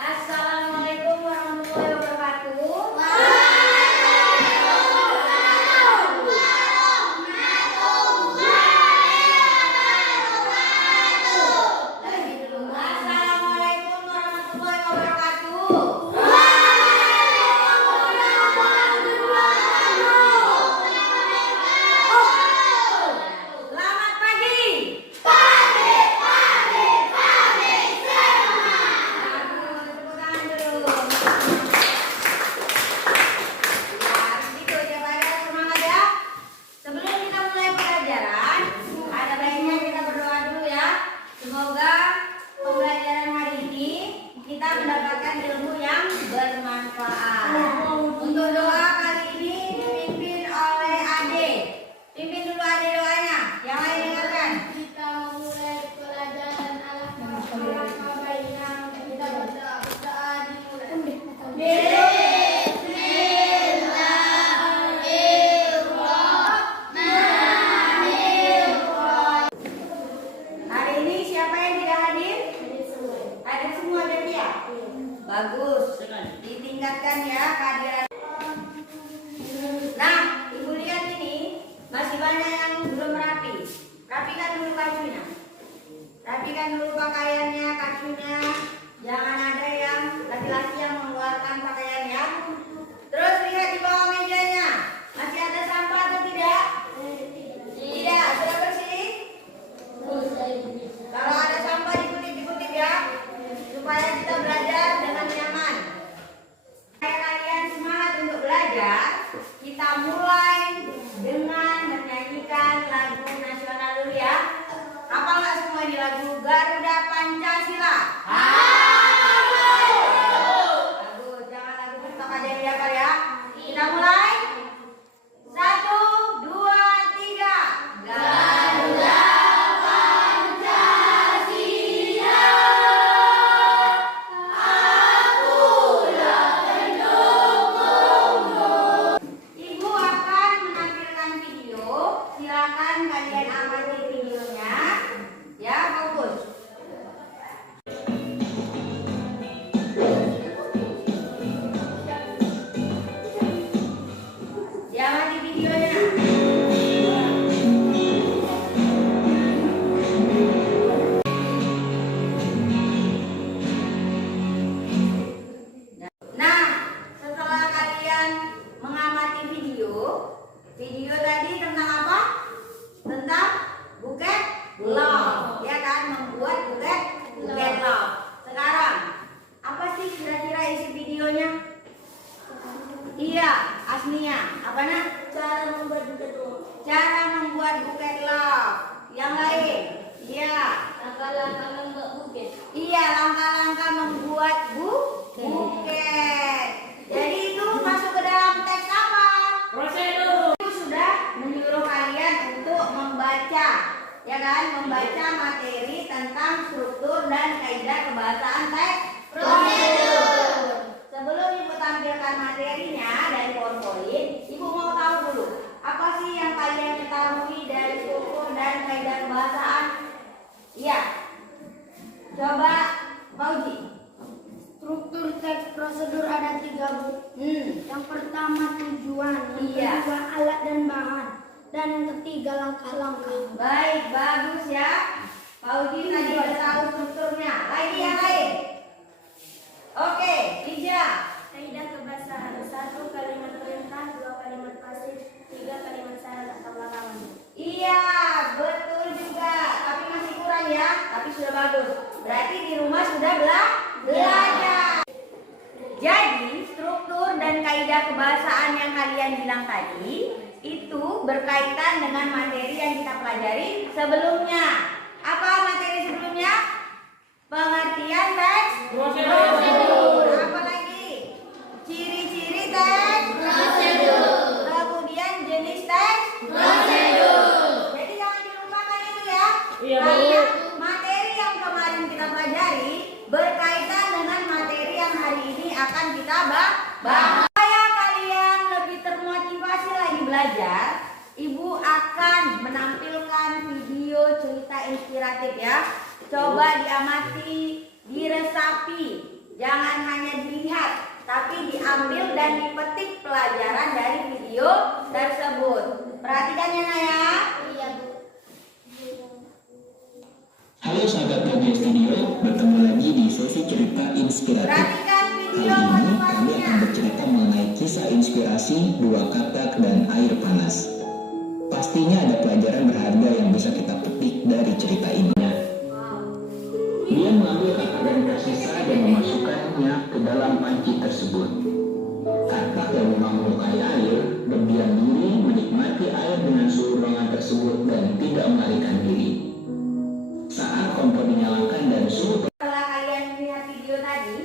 Assalamualaikum warahmatullahi wabarakatuh. Lagi dulu. Assalamualaikum warahmatullahi wabarakatuh. Selamat pagi. Semoga pembelajaran hari ini kita mendapatkan ilmu yang bermanfaat. Untuk doa kali ini dipimpin oleh Ade. Pimpin dulu Ade doanya. Yang lain dengarkan. Kita memulai pelajaran Al-Fatihah. Kita berdoa dimulai. Hari ini siapa yang tidak hadir? Hadir semua berarti ya? Bagus. Ditingkatkan ya kehadiran. Nah, Ibu lihat ini masih banyak yang belum rapi. Rapikan dulu bajunya. Rapikan dulu pakaiannya, kacunya. Jangan ada yang laki-laki yang mengeluarkan pakaiannya. Terus lihat di bawah mejanya. Masih ada sampah atau tidak? Tidak. Sudah bersih? Kalau ada sampah dikutip-dikutip ya, supaya kita belajar dengan nyaman. Supaya kalian semangat untuk belajar, kita mulai dengan menyanyikan lagu nasional dulu ya. Hafal nggak semua ini lagu Garuda Pancasila? Bagus, jangan lagu TikTok aja yang dihafal ya. Kita mulai. 1, 2, 3. Garuda Ibu akan menampilkan video, silakan kalian amati videonya. Ya, fokus. Diamati videonya. Nah, setelah kalian mengamati video tadi tentang apa? Tentang buket love, ya kan? Membuat buket love. Sekarang, apa sih kira-kira isi videonya? Iya, Asnia. Apa nak? Cara membuat buket love. Cara membuat buket love. Yang lain? Iya. Langkah-langkah membuat buket. Iya, langkah-langkah membuat buket. Jadi itu masuk ke dalam teks apa? Prosedur. Itu sudah menyuruh kalian untuk membaca, ya kan? Membaca materi tentang struktur dan kaidah kebahasaan teks prosedur. Sebelum Ibu tampilkan materinya dari PowerPoint, Ibu mau tahu dulu apa sih yang kalian ketahui dari struktur dan kaidah kebahasaan? Iya. Coba Fauzi. Struktur teks prosedur ada 3 bu. Yang pertama tujuan, yang Iya. kedua alat dan bahan, dan yang ketiga langkah-langkah. Baik, bagus ya. Fauzi tadi udah tahu strukturnya. Lagi yang lain. Oke, Ija. Kaidah kebahasaan 1 kalimat perintah, 2 kalimat pasif, 3 kalimat syarat atau larangan. Iya, betul juga. Tapi masih kurang ya. Tapi sudah bagus. Berarti di rumah sudah belajar. Jadi, struktur dan kaidah kebahasaan yang kalian bilang tadi itu berkaitan dengan materi yang kita pelajari sebelumnya. Apa materi sebelumnya? Pengertian teks prosedur. Apa lagi? Ciri-ciri teks prosedur. Kemudian jenis teks prosedur. Jadi jangan dilupakan itu ya. Iya, Karena materi yang kemarin kita pelajari berkaitan dengan materi yang hari ini akan kita bahas. Supaya kalian lebih termotivasi lagi belajar, Ibu akan menampilkan video cerita inspiratif ya. Coba diamati, diresapi, jangan hanya dilihat, tapi diambil dan dipetik pelajaran dari video tersebut. Perhatikan ya Naya. Iya, Bu. Halo sahabat Gabia Studio, bertemu lagi di sesi cerita inspiratif. Perhatikan Kali video ini kami motivasinya. akan bercerita mengenai kisah inspirasi dua katak dan air panas. Pastinya ada pelajaran berharga yang bisa kita petik dari cerita ini. Dia mengambil katak dan tersisa dan memasukkannya ke dalam panci tersebut. Katak yang memang menyukai air berdiam diri menikmati air dengan suhu ruangan tersebut dan tidak melarikan diri. Saat kompor dinyalakan dan suhu Setelah kalian melihat video tadi,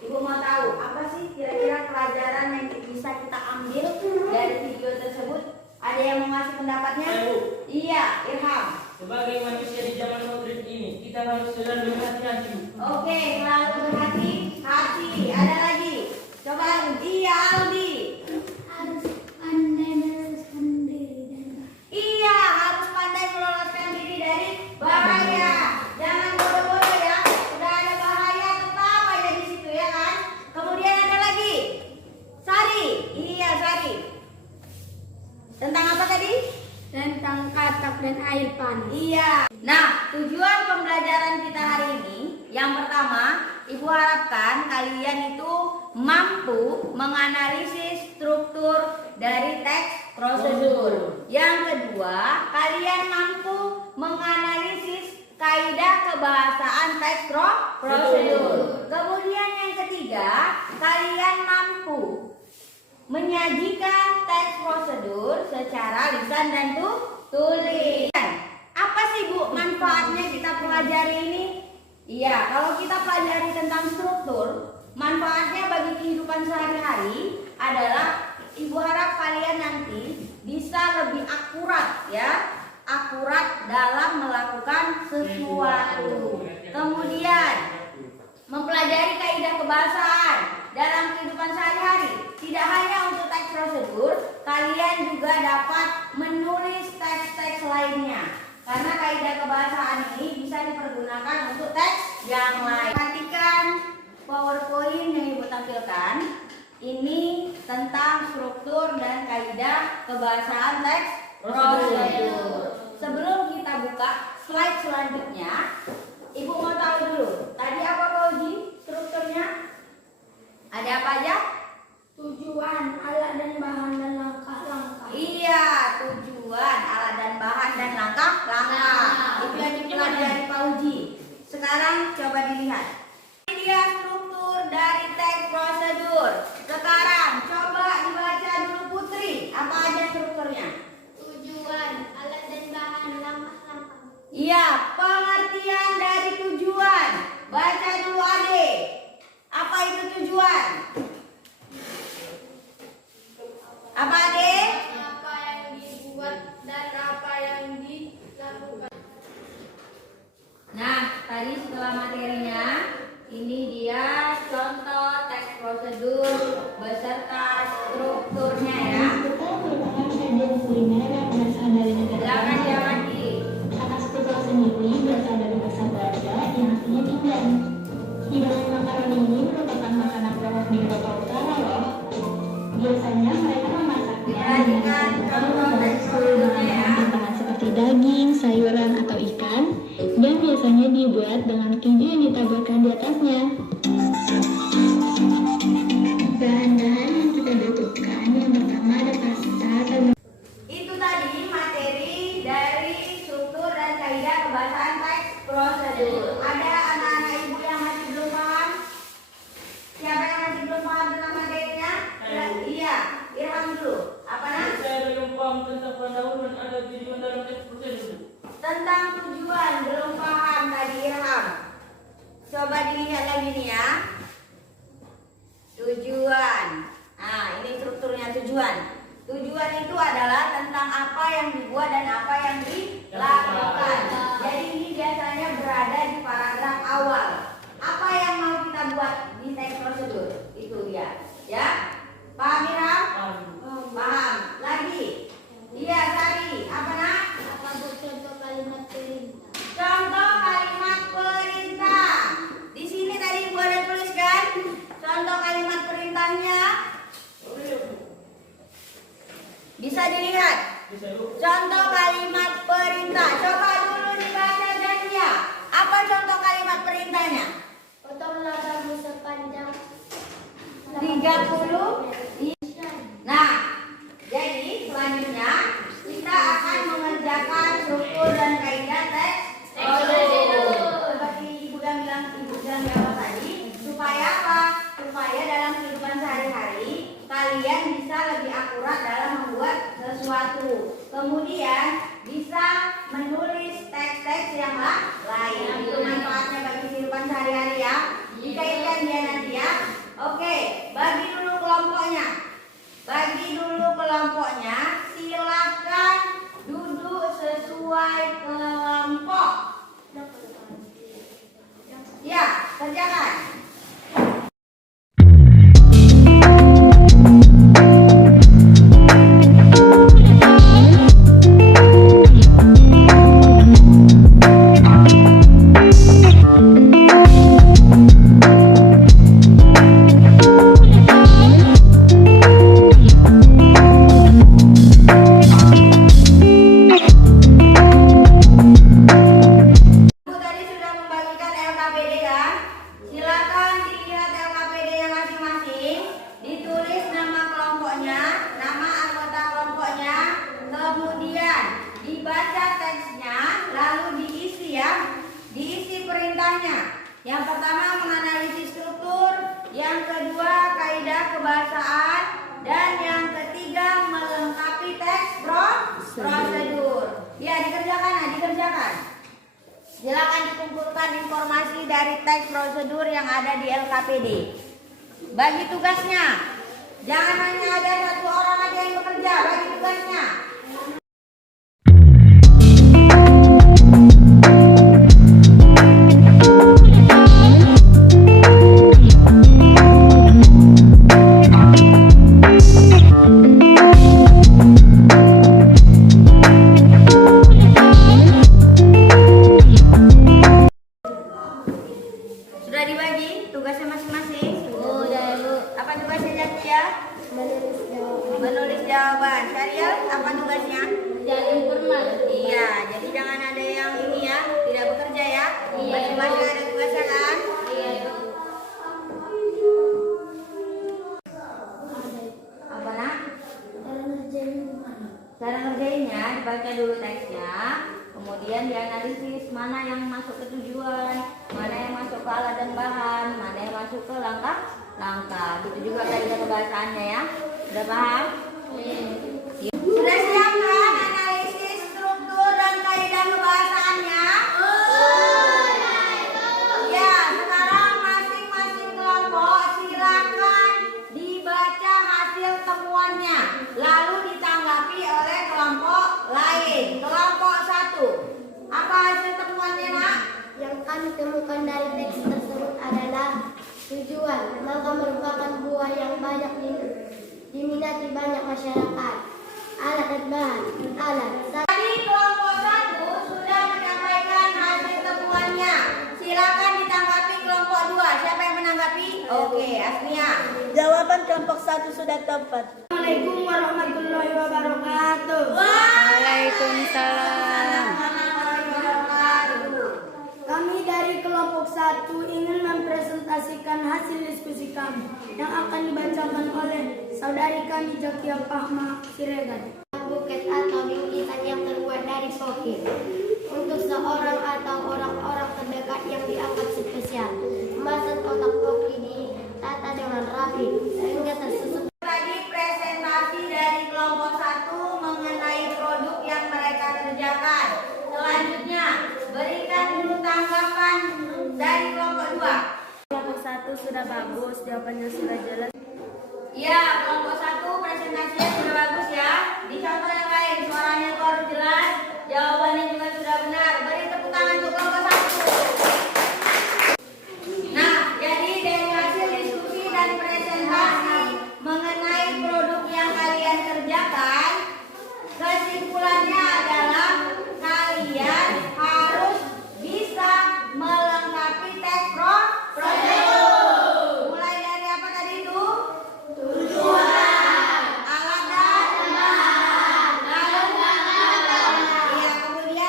Ibu mau tahu apa sih kira-kira pelajaran yang bisa kita ambil dari video tersebut? Ada yang mau ngasih pendapatnya? Ayo. Iya, Irham. Sebagai manusia di zaman modern ini, kita harus selalu berhati-hati. Oke, selalu berhati-hati. Ada lagi? Coba iya, Aldi. Harus pandai meloloskan diri dan Iya, harus pandai meloloskan diri dari bahaya. Jangan bodoh-bodoh ya. Udah ada bahaya tetap aja di situ ya kan. Kemudian ada lagi. Sari. Iya, Sari. Tentang apa tadi? tentang katak dan air panas. Iya. Nah, tujuan pembelajaran kita hari ini yang pertama, Ibu harapkan kalian itu mampu menganalisis struktur dari teks prosedur. Yang kedua, kalian mampu menganalisis kaidah kebahasaan teks prosedur. Kemudian yang ketiga, kalian mampu menyajikan teks prosedur secara lisan dan tulis. Apa sih Bu manfaatnya kita pelajari ini? Iya, kalau kita pelajari tentang struktur, manfaatnya bagi kehidupan sehari-hari adalah Ibu harap kalian nanti bisa lebih akurat ya, akurat dalam melakukan sesuatu. Kemudian mempelajari kaidah kebahasaan dalam kehidupan sehari-hari. Tidak hanya untuk teks prosedur, kalian juga dapat menulis teks-teks lainnya. Karena kaidah kebahasaan ini bisa dipergunakan untuk teks yang lain. Perhatikan PowerPoint yang Ibu tampilkan. Ini tentang struktur dan kaidah kebahasaan teks prosedur. Sebelum kita buka slide selanjutnya, Ibu mau tahu dulu, tadi apa Fauzi strukturnya? Ada apa aja? Tujuan, alat dan bahan dan langkah-langkah. Iya, tujuan, alat dan bahan dan langkah-langkah. Itu yang dipelajari Fauzi. Sekarang coba dilihat. Ini dia struktur dari teks prosedur. Sekarang coba dibaca dulu Putri. Apa aja strukturnya? Tujuan, alat dan bahan, langkah-langkah. Iya, pengertian dari tujuan. Baca dulu Ade. Apa itu tujuan? Apa Ade? Apa yang dibuat dan apa yang dilakukan. Nah, tadi setelah materinya, ini dia contoh teks prosedur beserta strukturnya ya. Kita merupakan sajian kuliner yang berasal dari negara Silakan Asia. diamati. Kata spesial sendiri berasal dari bahasa Belanda yang artinya pinggan. Hidangan makaroni ini merupakan makanan pokok di Eropa Utara loh. Biasanya mereka memasaknya Perhatikan contoh teks prosedurnya ya. bahan seperti daging, sayuran, atau ikan, dan biasanya dibuat dengan keju yang ditaburkan di atasnya. Bahan-bahan yang kita butuhkan yang pertama ada pasta atau Itu tadi materi dari struktur dan kaidah kebahasaan teks prosedur. Ada anak-anak ibu yang masih belum paham? kemudian bisa menulis teks-teks yang lain. Itu manfaatnya bagi kehidupan sehari-hari ya. Dikaitkan dia nanti ya. Oke, bagi dulu kelompoknya. Silakan duduk sesuai kelompok. Ya, kerjakan. Yang pertama menganalisis struktur, yang kedua kaidah kebahasaan, dan yang ketiga melengkapi teks prosedur. Ya, dikerjakan. Silakan dikumpulkan informasi dari teks prosedur yang ada di LKPD. Bagi tugasnya, jangan hanya ada satu orang aja yang bekerja. Bagi tugasnya. Sudah dibagi tugasnya masing-masing? Udah, Bu. Apa tugasnya Jatia? Menulis jawaban. Syariel, apa tugasnya? Jadi formal. Iya, jadi jangan ada yang ini ya, tidak bekerja ya. Iya. Masing-masing ada tugasnya kan? Iya, Bu. Apa nak? Cara ngerjainnya dibaca dulu teksnya, kemudian dianalisis mana yang masuk ke tujuan, mana yang masuk ke alat dan bahan, mana yang masuk ke langkah. Gitu juga kaidah kebahasaannya ya. Sudah paham? Sudah siap kan analisis struktur dan kaidah kebahasaannya? Ya, sekarang masing-masing kelompok silakan dibaca hasil temuannya, lalu ditanggapi oleh kelompok lain. Kelompok 1, apa hasil temuannya nak? Yang kami temukan dari teks tersebut adalah tujuan. Mangga merupakan buah yang banyak diminati banyak masyarakat. Alat dan bahan. Tadi kelompok 1 sudah menyampaikan hasil temuannya. Silakan ditanggapi kelompok 2. Siapa yang menanggapi? Oke, Asmia. Jawaban kelompok 1 sudah tepat. Assalamualaikum warahmatullahi wabarakatuh. Waalaikumsalam. Kami dari kelompok 1 ingin mempresentasikan hasil diskusi kami yang akan dibacakan oleh saudari kami Jatia Fahma Siregar. Buket atau bingkisan yang terbuat dari kokil untuk seorang atau orang-orang terdekat yang dianggap spesial. Kemasan kotak kopi ditata dengan rapi sehingga tersusun. Tadi presentasi dari kelompok 1 mengenai produk yang mereka kerjakan. Selanjutnya, berikan dulu tanggapan dari kelompok 2. Kelompok 1 sudah bagus, jawabannya sudah jelas. Ya, kelompok 1 presentasinya sudah bagus ya. Di contoh yang lain, suaranya itu harus jelas, jawabannya juga sudah benar. Beri tepuk tangan untuk kelompok 1. Nah, jadi dari hasil diskusi dan presentasi mengenai produk yang kalian kerjakan, kesimpulannya adalah kalian harus bisa melengkapi teks prosedur. Mulai dari apa tadi itu? Tujuan, alat dan bahan, lalu iya, kemudian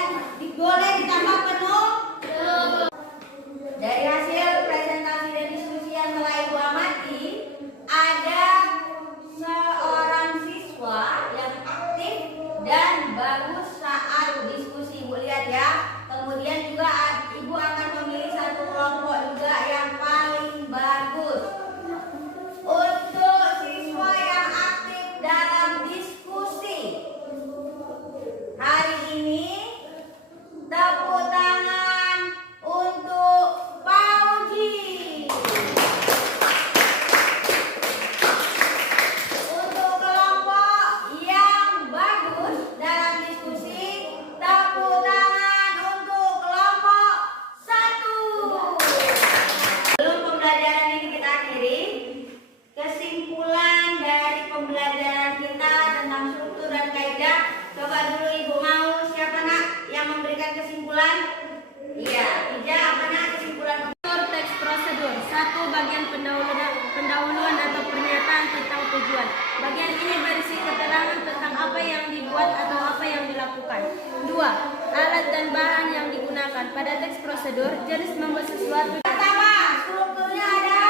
2. Alat dan bahan yang digunakan pada teks prosedur, jenis membuat sesuatu. Pertama, strukturnya ada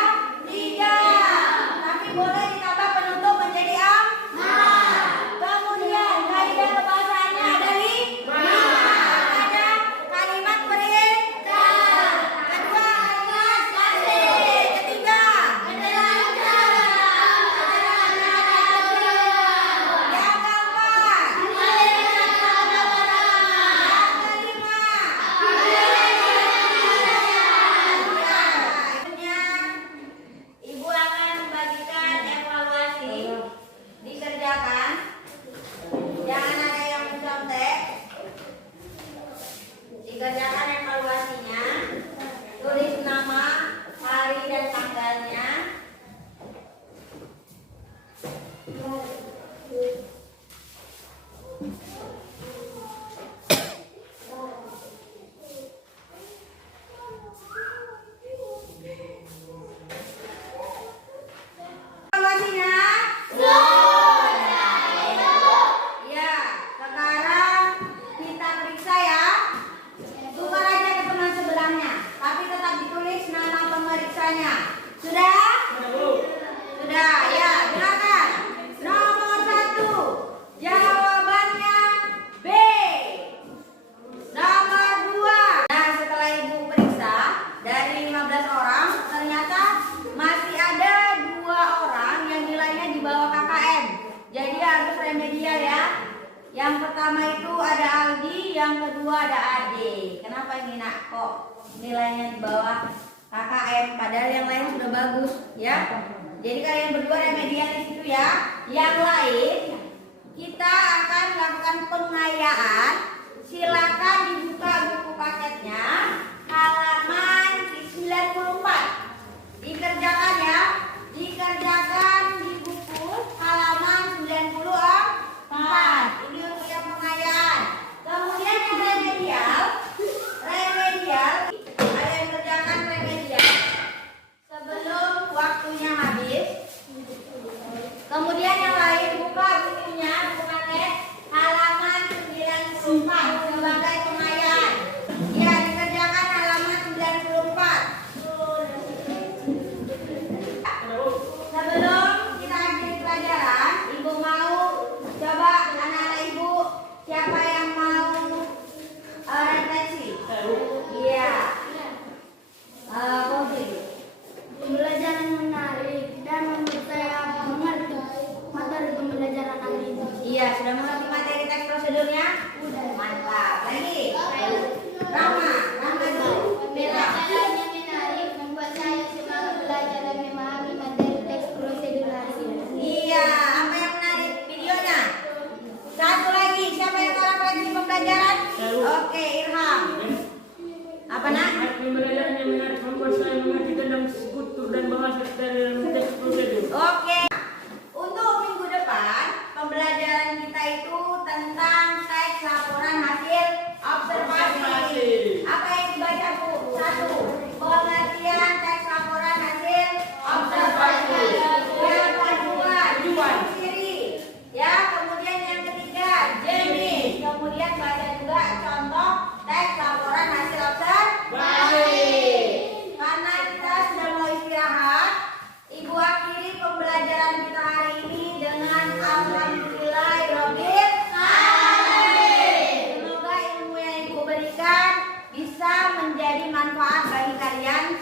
3, tapi boleh ditambah penutup menjadi 4. Kemudian kaidah kebahasaannya ada 5. Ada kalimat perintah. Kedua, kalimat kasih. Ketiga, yang keempat, Ibu akan membagikan evaluasi dikerjakan. Jangan ada yang mencontek. Dikerjakan evaluasinya. Tulis nama, hari dan tanggalnya. Evaluasinya ya, sekarang kita periksa ya. Tukar aja ke teman sebelahnya, tapi tetap ditulis nama pemeriksanya. Sudah? Sudah, ya, silakan. Nomor 1, jawabannya B. Nomor 2. Nah, setelah ibu periksa dari 15 orang, ternyata masih ada 2 orang yang nilainya di bawah KKM. Jadi harus remedial ya. Yang pertama itu ada Aldi, yang kedua ada Ade. Kenapa ini nak kok nilainya di bawah KKM? Padahal yang lain sudah bagus ya. Jadi kalian berdua remedial di situ ya. Yang lain kita akan lakukan pengayaan. Silakan dibuka buku paketnya halaman 94. Dikerjakan ya. Dikerjakan di buku halaman 94. Ini untuk yang pengayaan. Kemudian yang remedial ada yang kerjakan remedial sebelum waktunya habis. Kemudian yang lain buka bukunya, buku paket halaman 94 sebagai pengayaan. Ya, dikerjakan halaman 94. Sebelum kita akhiri pelajaran, ibu mau coba anak-anak ibu siapa yang mau refleksi? Iya. Fauzi. Pembelajaran menarik dan membuat saya mengerti materi pembelajaran hari ini. Iya, sudah mengerti materi teks prosedurnya? Mantap. Lagi. Rama dulu. Bella. Pembelajarannya menarik, membuat saya semangat belajar dan memahami materi teks prosedur hari ini. Iya, apa yang menarik videonya? Satu lagi, siapa yang mau refleksi pembelajaran? Oke, Irham. Apa nak? Pembelajaran yang menarik membuat saya mengerti tentang struktur dan bahasa dari dalam teks prosedur. Oke. Untuk minggu depan, pembelajaran kita itu tentang teks laporan hasil observasi. Apa yang dibaca Bu? 1. Pengertian teks laporan hasil observasi. Yang kedua, ciri. Ya, kemudian yang ketiga, jenis. Kemudian baca juga contoh teks laporan hasil observasi. Karena kita sudah mau istirahat, Ibu akhiri pembelajaran kita hari ini dengan alhamdulillahirabbil alamin. Semoga ilmu yang Ibu berikan bisa menjadi manfaat bagi kalian